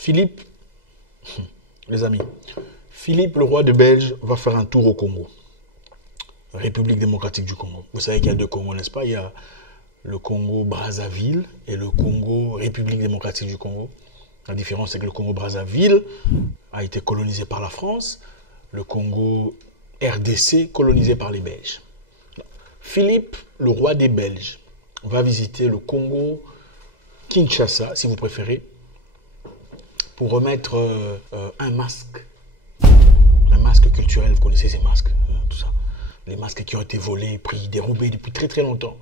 Philippe, les amis, Philippe, le roi de Belge, va faire un tour au Congo. République démocratique du Congo. Vous savez qu'il y a deux Congos, n'est-ce pas? Il y a le Congo Brazzaville et le Congo République démocratique du Congo. La différence, c'est que le Congo Brazzaville a été colonisé par la France, le Congo RDC colonisé par les Belges. Philippe, le roi des Belges, va visiter le Congo Kinshasa, si vous préférez, pour remettre un masque culturel. Vous connaissez ces masques, tout ça. Les masques qui ont été volés, pris, dérobés depuis très très longtemps.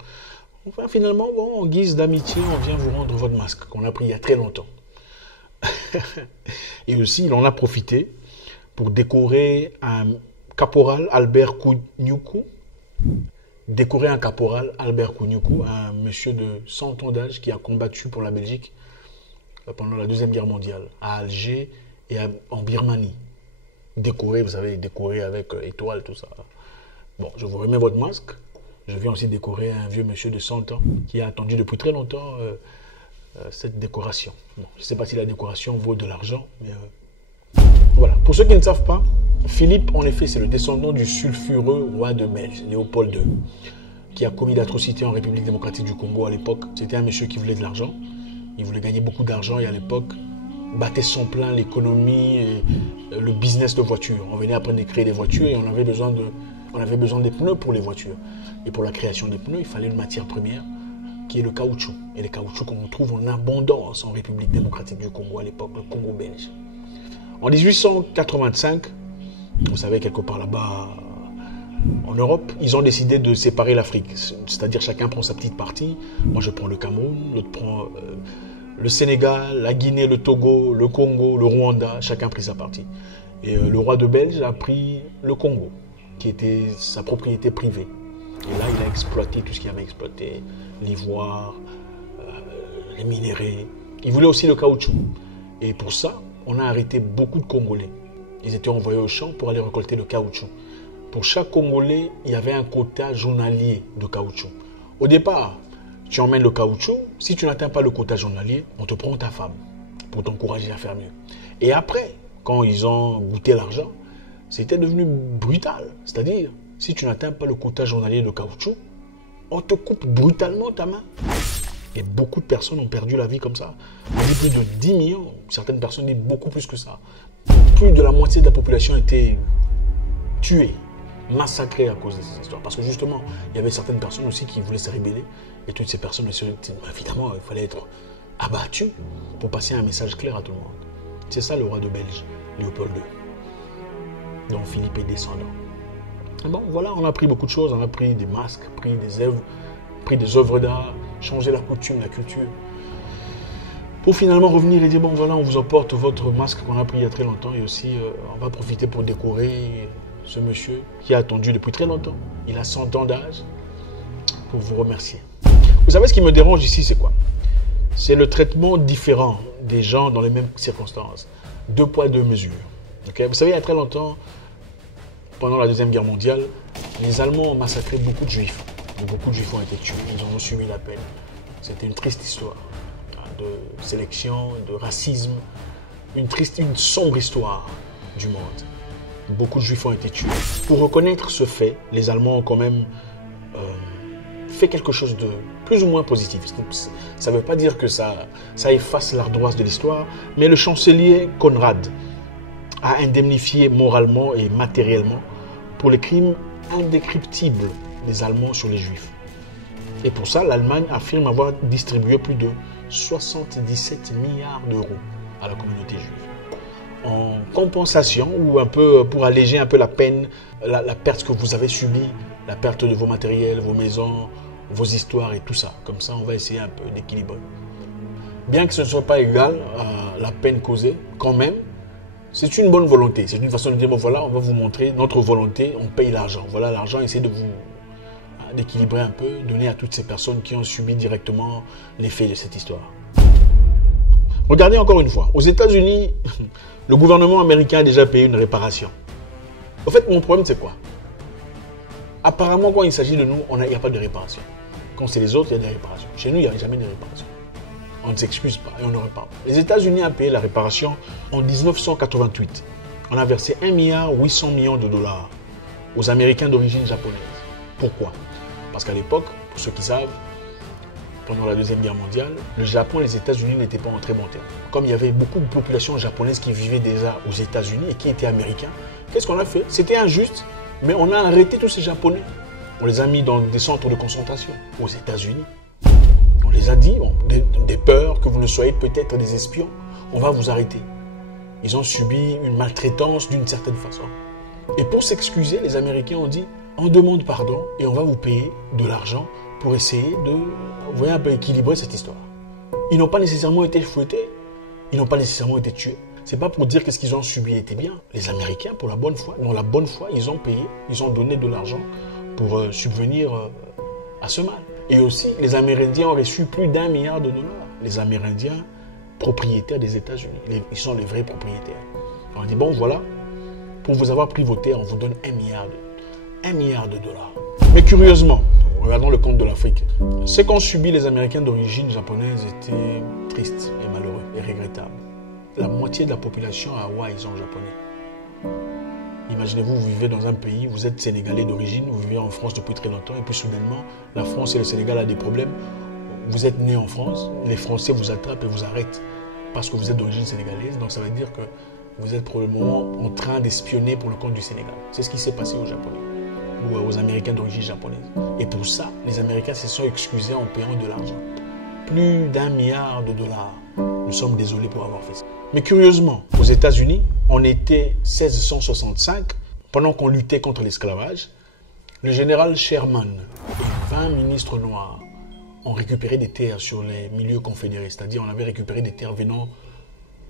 Enfin, finalement, bon, en guise d'amitié, on vient vous rendre votre masque qu'on a pris il y a très longtemps. Et aussi, il en a profité pour décorer un caporal Albert Kounyoukou. Décorer un caporal Albert Kounyoukou, un monsieur de 100 ans d'âge qui a combattu pour la Belgique pendant la Deuxième Guerre mondiale, à Alger et en Birmanie. Décoré, vous savez, décoré avec étoiles, tout ça. Bon, je vous remets votre masque. Je viens aussi décorer un vieux monsieur de 100 ans qui a attendu depuis très longtemps cette décoration. Bon, je ne sais pas si la décoration vaut de l'argent, mais voilà. Pour ceux qui ne savent pas, Philippe, en effet, c'est le descendant du sulfureux roi de Belge, Léopold II, qui a commis l'atrocité en République démocratique du Congo à l'époque. C'était un monsieur qui voulait de l'argent. Il voulait gagner beaucoup d'argent et à l'époque, battait son plein l'économie et le business de voitures. On venait après de créer des voitures et on avait besoin des pneus pour les voitures. Et pour la création des pneus, il fallait une matière première qui est le caoutchouc. Et le caoutchouc qu'on trouve en abondance en République démocratique du Congo à l'époque, le Congo belge. En 1885, vous savez, quelque part là-bas en Europe, ils ont décidé de séparer l'Afrique. C'est-à-dire chacun prend sa petite partie. Moi, je prends le Cameroun, l'autre prend le Sénégal, la Guinée, le Togo, le Congo, le Rwanda. Chacun a pris sa partie. Et le roi de Belge a pris le Congo, qui était sa propriété privée. Et là, il a exploité tout ce qu'il avait exploité. L'ivoire, les minéraux. Il voulait aussi le caoutchouc. Et pour ça, on a arrêté beaucoup de Congolais. Ils étaient envoyés au champ pour aller récolter le caoutchouc. Pour chaque Congolais, il y avait un quota journalier de caoutchouc. Au départ, tu emmènes le caoutchouc. Si tu n'atteins pas le quota journalier, on te prend ta femme pour t'encourager à faire mieux. Et après, quand ils ont goûté l'argent, c'était devenu brutal. C'est-à-dire, si tu n'atteins pas le quota journalier de caoutchouc, on te coupe brutalement ta main. Et beaucoup de personnes ont perdu la vie comme ça. On dit plus de 10 millions. Certaines personnes disent beaucoup plus que ça. Plus de la moitié de la population a été tuée, massacrée à cause de ces histoires. Parce que justement, il y avait certaines personnes aussi qui voulaient se rébeller. Et toutes ces personnes, évidemment, il fallait être abattu pour passer un message clair à tout le monde. C'est ça le roi de Belge, Léopold II, dont Philippe est descendant. Et bon, voilà, on a pris beaucoup de choses. On a pris des masques, pris des œuvres d'art, changé la coutume, la culture. Pour finalement revenir et dire, bon voilà, on vous emporte votre masque qu'on a pris il y a très longtemps. Et aussi, on va profiter pour décorer ce monsieur qui a attendu depuis très longtemps. Il a 100 ans d'âge pour vous remercier. Vous savez, ce qui me dérange ici, c'est quoi? C'est le traitement différent des gens dans les mêmes circonstances. Deux poids, deux mesures. Okay? Vous savez, il y a très longtemps, pendant la Deuxième Guerre mondiale, les Allemands ont massacré beaucoup de Juifs. Beaucoup de Juifs ont été tués, ils en ont subi la peine. C'était une triste histoire de sélection, de racisme, une sombre histoire du monde. Beaucoup de Juifs ont été tués. Pour reconnaître ce fait, les Allemands ont quand même fait quelque chose de plus ou moins positif. Ça ne veut pas dire que ça efface l'ardoise de l'histoire, mais le chancelier Conrad a indemnifié moralement et matériellement pour les crimes indécryptibles des Allemands sur les Juifs. Et pour ça, l'Allemagne affirme avoir distribué plus de 77 milliards d'euros à la communauté juive. En compensation ou un peu pour alléger un peu la peine, la perte que vous avez subie, la perte de vos matériels, vos maisons, vos histoires et tout ça. Comme ça, on va essayer un peu d'équilibrer. Bien que ce ne soit pas égal à la peine causée, quand même, c'est une bonne volonté. C'est une façon de dire, bon voilà, on va vous montrer notre volonté, on paye l'argent. Voilà l'argent, essayez de vous d'équilibrer un peu, donner à toutes ces personnes qui ont subi directement l'effet de cette histoire. Regardez encore une fois, aux États-Unis, le gouvernement américain a déjà payé une réparation. En fait, mon problème, c'est quoi? Apparemment, quand il s'agit de nous, il n'y a pas de réparation. Quand c'est les autres, il y a des réparations. Chez nous, il n'y a jamais de réparation. On ne s'excuse pas et on ne répare pas. Les États-Unis ont payé la réparation en 1988. On a versé 1,8 milliard de dollars aux Américains d'origine japonaise. Pourquoi? Parce qu'à l'époque, pour ceux qui savent, pendant la Deuxième Guerre mondiale, le Japon et les États-Unis n'étaient pas en très bon terme. Comme il y avait beaucoup de populations japonaises qui vivaient déjà aux États-Unis et qui étaient américains, qu'est-ce qu'on a fait? C'était injuste, mais on a arrêté tous ces Japonais. On les a mis dans des centres de concentration aux États-Unis. On les a dit, bon, des peurs que vous ne soyez peut-être des espions, on va vous arrêter. Ils ont subi une maltraitance d'une certaine façon. Et pour s'excuser, les Américains ont dit, on demande pardon et on va vous payer de l'argent pour essayer de, vous voyez, un peu équilibrer cette histoire. Ils n'ont pas nécessairement été fouettés, ils n'ont pas nécessairement été tués. C'est pas pour dire que ce qu'ils ont subi était bien. Les Américains, pour la bonne foi, dans la bonne foi, ils ont payé, ils ont donné de l'argent pour subvenir à ce mal. Et aussi, les Amérindiens ont reçu plus d'1 milliard de dollars. Les Amérindiens propriétaires des États-Unis, ils sont les vrais propriétaires. On dit, bon voilà, pour vous avoir pris vos terres, on vous donne 1 milliard de dollars. Mais curieusement, regardons le compte de l'Afrique. Ce qu'ont subi les Américains d'origine japonaise était triste et malheureux et regrettable. La moitié de la population à Hawaï sont japonais. Imaginez-vous, vous vivez dans un pays, vous êtes sénégalais d'origine, vous vivez en France depuis très longtemps, et puis soudainement, la France et le Sénégal ont des problèmes. Vous êtes né en France, les Français vous attrapent et vous arrêtent parce que vous êtes d'origine sénégalaise. Donc ça veut dire que vous êtes probablement en train d'espionner pour le compte du Sénégal. C'est ce qui s'est passé aux Japonais ou aux Américains d'origine japonaise. Et pour ça, les Américains se sont excusés en payant de l'argent. Plus d'1 milliard de dollars. Nous sommes désolés pour avoir fait ça. Mais curieusement, aux États-Unis, on était 1665, pendant qu'on luttait contre l'esclavage. Le général Sherman et 20 ministres noirs ont récupéré des terres sur les milieux confédérés. C'est-à-dire, on avait récupéré des terres venant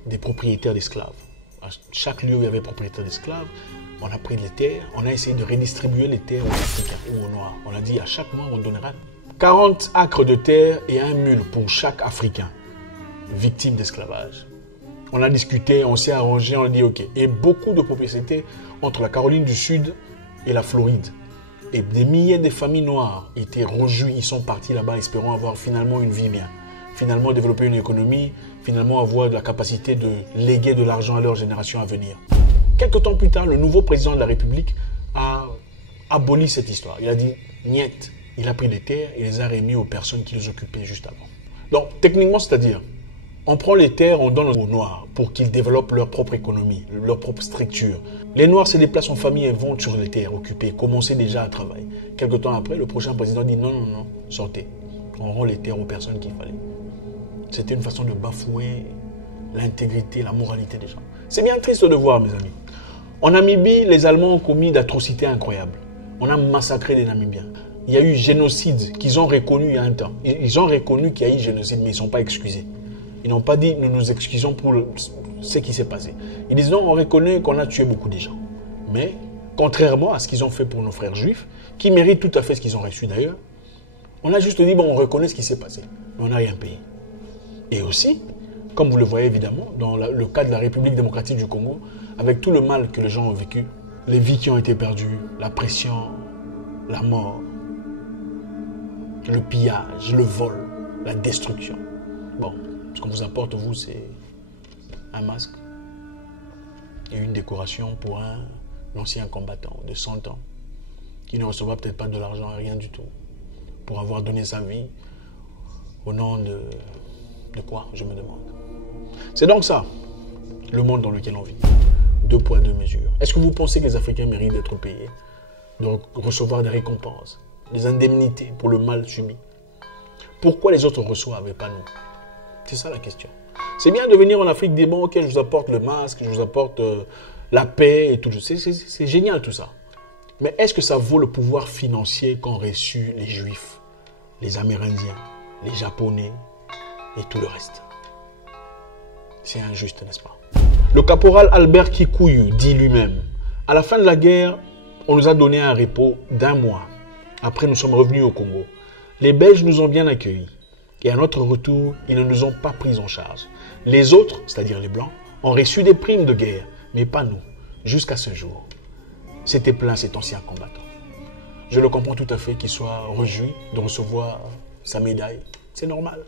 des propriétaires d'esclaves. À chaque lieu où il y avait propriétaire d'esclaves, on a pris les terres, on a essayé de redistribuer les terres aux Africains ou aux Noirs. On a dit à chaque mois, on donnera 40 acres de terre et un mule pour chaque Africain victime d'esclavage. On a discuté, on s'est arrangé, on a dit OK. Et beaucoup de propriétés entre la Caroline du Sud et la Floride. Et des milliers de familles noires étaient réjouies, ils sont partis là-bas espérant avoir finalement une vie bien. Finalement développer une économie, finalement avoir la capacité de léguer de l'argent à leur génération à venir. Quelques temps plus tard, le nouveau président de la République a aboli cette histoire. Il a dit niet. Il a pris les terres et les a remis aux personnes qui les occupaient juste avant. Donc techniquement, c'est-à-dire, on prend les terres, on donne aux Noirs pour qu'ils développent leur propre économie, leur propre structure. Les Noirs se déplacent en famille et vont sur les terres occupées, commencer déjà à travailler. Quelque temps après, le prochain président dit non, sortez. On rend les terres aux personnes qu'il fallait. C'était une façon de bafouer l'intégrité, la moralité des gens. C'est bien triste de voir, mes amis. En Namibie, les Allemands ont commis d'atrocités incroyables. On a massacré les Namibiens. Il y a eu génocide qu'ils ont reconnu il y a un temps. Ils ont reconnu qu'il y a eu génocide, mais ils ne sont pas excusés. Ils n'ont pas dit nous nous excusons pour ce qui s'est passé. Ils disent non, on reconnaît qu'on a tué beaucoup de gens. Mais contrairement à ce qu'ils ont fait pour nos frères juifs, qui méritent tout à fait ce qu'ils ont reçu d'ailleurs, on a juste dit bon, on reconnaît ce qui s'est passé, mais on n'a rien payé. Et aussi, comme vous le voyez évidemment, dans le cas de la République démocratique du Congo, avec tout le mal que les gens ont vécu, les vies qui ont été perdues, la pression, la mort, le pillage, le vol, la destruction. Bon, ce qu'on vous apporte, vous, c'est un masque et une décoration pour un ancien combattant de 100 ans qui ne recevra peut-être pas de l'argent, rien du tout, pour avoir donné sa vie au nom de quoi, je me demande. C'est donc ça, le monde dans lequel on vit. 2 poids, 2 mesures. Est-ce que vous pensez que les Africains méritent d'être payés, de recevoir des récompenses, des indemnités pour le mal subi? Pourquoi les autres reçoivent et pas nous? C'est ça la question. C'est bien de venir en Afrique dire bon, ok, je vous apporte le masque, je vous apporte la paix et tout. C'est génial tout ça. Mais est-ce que ça vaut le pouvoir financier qu'ont reçu les Juifs, les Amérindiens, les Japonais et tout le reste? C'est injuste, n'est-ce pas? Le caporal Albert Kikuyu dit lui-même, à la fin de la guerre, on nous a donné un repos d'1 mois. Après, nous sommes revenus au Congo. Les Belges nous ont bien accueillis. Et à notre retour, ils ne nous ont pas pris en charge. Les autres, c'est-à-dire les Blancs, ont reçu des primes de guerre, mais pas nous, jusqu'à ce jour. C'était plein cet ancien combattant. Je le comprends tout à fait qu'il soit réjoui de recevoir sa médaille. C'est normal.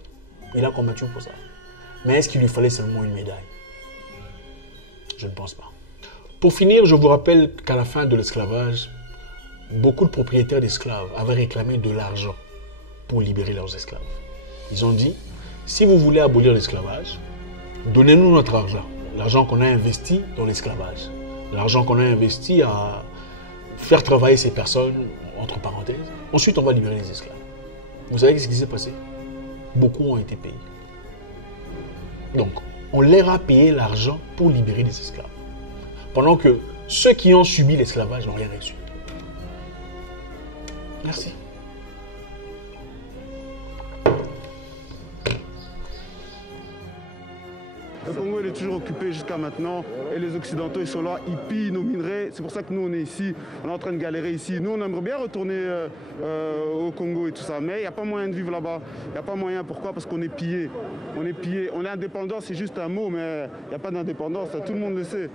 Il a combattu pour ça. Mais est-ce qu'il lui fallait seulement une médaille? Je ne pense pas. Pour finir, je vous rappelle qu'à la fin de l'esclavage, beaucoup de propriétaires d'esclaves avaient réclamé de l'argent pour libérer leurs esclaves. Ils ont dit, si vous voulez abolir l'esclavage, donnez-nous notre argent. L'argent qu'on a investi dans l'esclavage. L'argent qu'on a investi à faire travailler ces personnes, entre parenthèses. Ensuite, on va libérer les esclaves. Vous savez ce qui s'est passé? Beaucoup ont été payés. Donc, on leur a payé l'argent pour libérer les esclaves. Pendant que ceux qui ont subi l'esclavage n'ont rien reçu. Merci. Le Congo il est toujours occupé jusqu'à maintenant et les Occidentaux ils sont là, ils pillent nos minerais. C'est pour ça que nous on est ici, on est en train de galérer ici. Nous on aimerait bien retourner au Congo et tout ça, mais il n'y a pas moyen de vivre là-bas. Il n'y a pas moyen, pourquoi? Parce qu'on est pillé. On est pillé. On est indépendant, c'est juste un mot, mais il n'y a pas d'indépendance, tout le monde le sait.